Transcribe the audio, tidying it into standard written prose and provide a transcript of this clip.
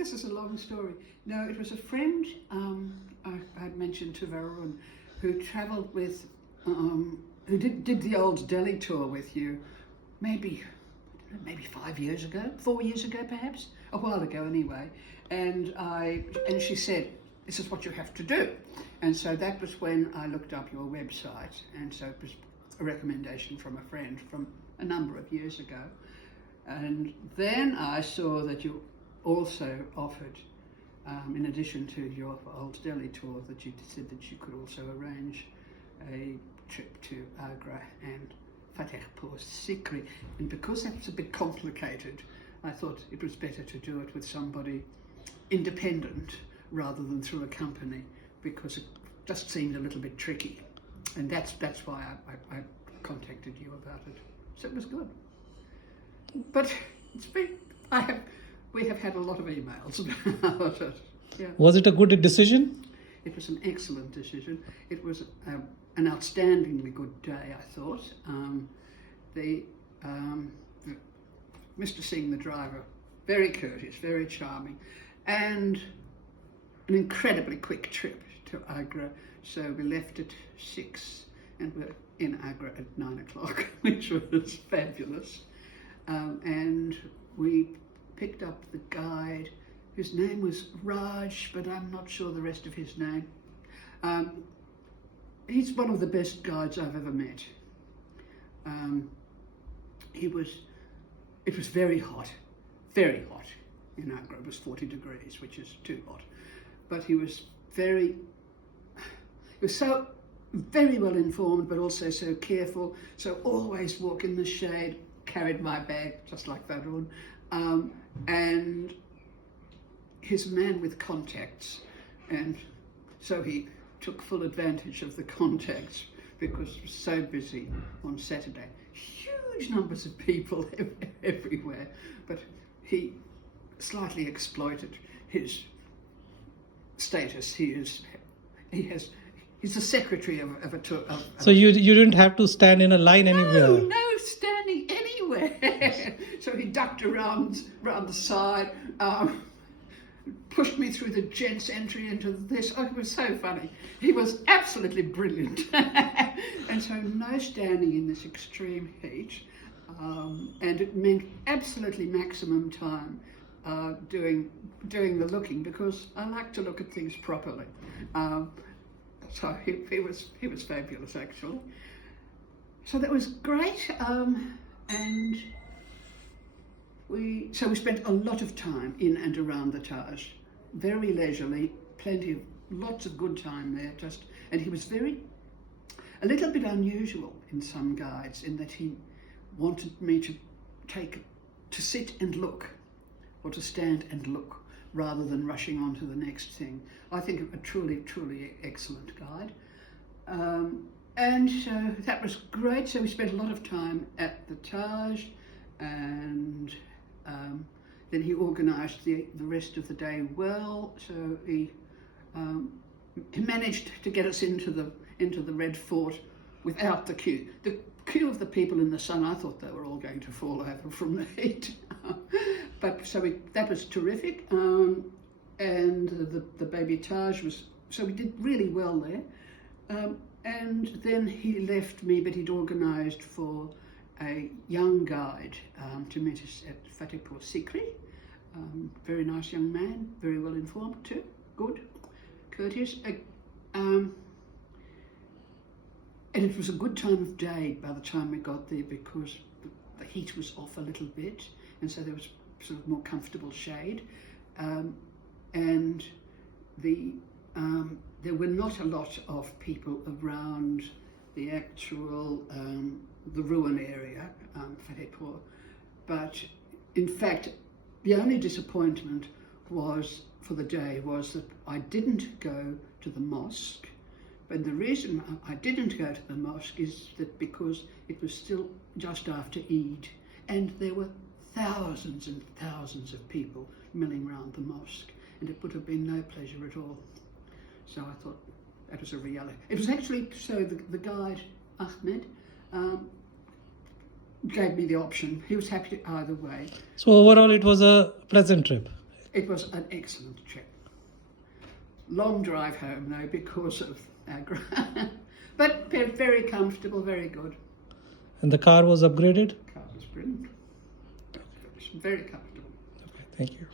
this is a long story. No, it was a friend I'd mentioned to Varun who travelled with, who did the old Delhi tour with you, maybe 5 years ago, 4 years ago perhaps, a while ago anyway. And she said, this is what you have to do. And so that was when I looked up your website, and so it was a recommendation from a friend from a number of years ago. And then I saw that you also offered, in addition to your old Delhi tour, that you said that you could also arrange a trip to Agra and Fatehpur Sikri. And because that's a bit complicated, I thought it was better to do it with somebody independent rather than through a company, because it just seemed a little bit tricky. And that's why I contacted you about it. So it was good. But we have had a lot of emails about it. Yeah. Was it a good decision? It was an excellent decision. It was an outstandingly good day, I thought. Mr. Singh, the driver, very courteous, very charming, and an incredibly quick trip to Agra. So we left at 6 and we're in Agra at 9 o'clock, which was fabulous. And we picked up the guide, whose name was Raj, but I'm not sure the rest of his name. He's one of the best guides I've ever met. It was very hot in Agra. It was 40 degrees, which is too hot. But he was so very well informed, but also so careful. So always walk in the shade, carried my bag, just like Varun. And he's a man with contacts. And so he took full advantage of the contacts because it was so busy on Saturday. Huge numbers of people everywhere. But he slightly exploited his status. He's the secretary of a tour. So you didn't have to stand in a line anywhere? No standing anywhere. So he ducked around the side, pushed me through the gents' entry into this. Oh, it was so funny. He was absolutely brilliant. And so no standing in this extreme heat. And it meant absolutely maximum time doing the looking, because I like to look at things properly. So he was fabulous, actually. So that was great, and we spent a lot of time in and around the Taj, very leisurely, lots of good time there. And he was a little bit unusual in some guides, in that he wanted me to sit and look, or to stand and look, rather than rushing on to the next thing. I think a truly, truly excellent guide. And so that was great. So we spent a lot of time at the Taj, and then he organised the rest of the day well. So he managed to get us into the Red Fort without the queue. The queue of the people in the sun, I thought they were all going to fall over from the heat. But so that was terrific, and the baby Taj was, so we did really well there. And then he left me, but he'd organised for a young guide to meet us at Fatehpur Sikri. Very nice young man, very well informed too, good, courteous. And it was a good time of day by the time we got there, because the heat was off a little bit, and so there was sort of more comfortable shade, and there were not a lot of people around the actual the ruin area, Fatehpur. But in fact, the only disappointment for the day was that I didn't go to the mosque. But the reason I didn't go to the mosque is that because it was still just after Eid, and there were thousands and thousands of people milling around the mosque, and it would have been no pleasure at all. So I thought that was a reality. It was actually, so the guide, Ahmed, gave me the option. He was happy either way. So overall it was a pleasant trip. It was an excellent trip. Long drive home though because of Agra. But very comfortable, very good. And the car was upgraded? Car was brilliant. Very comfortable. Okay, thank you.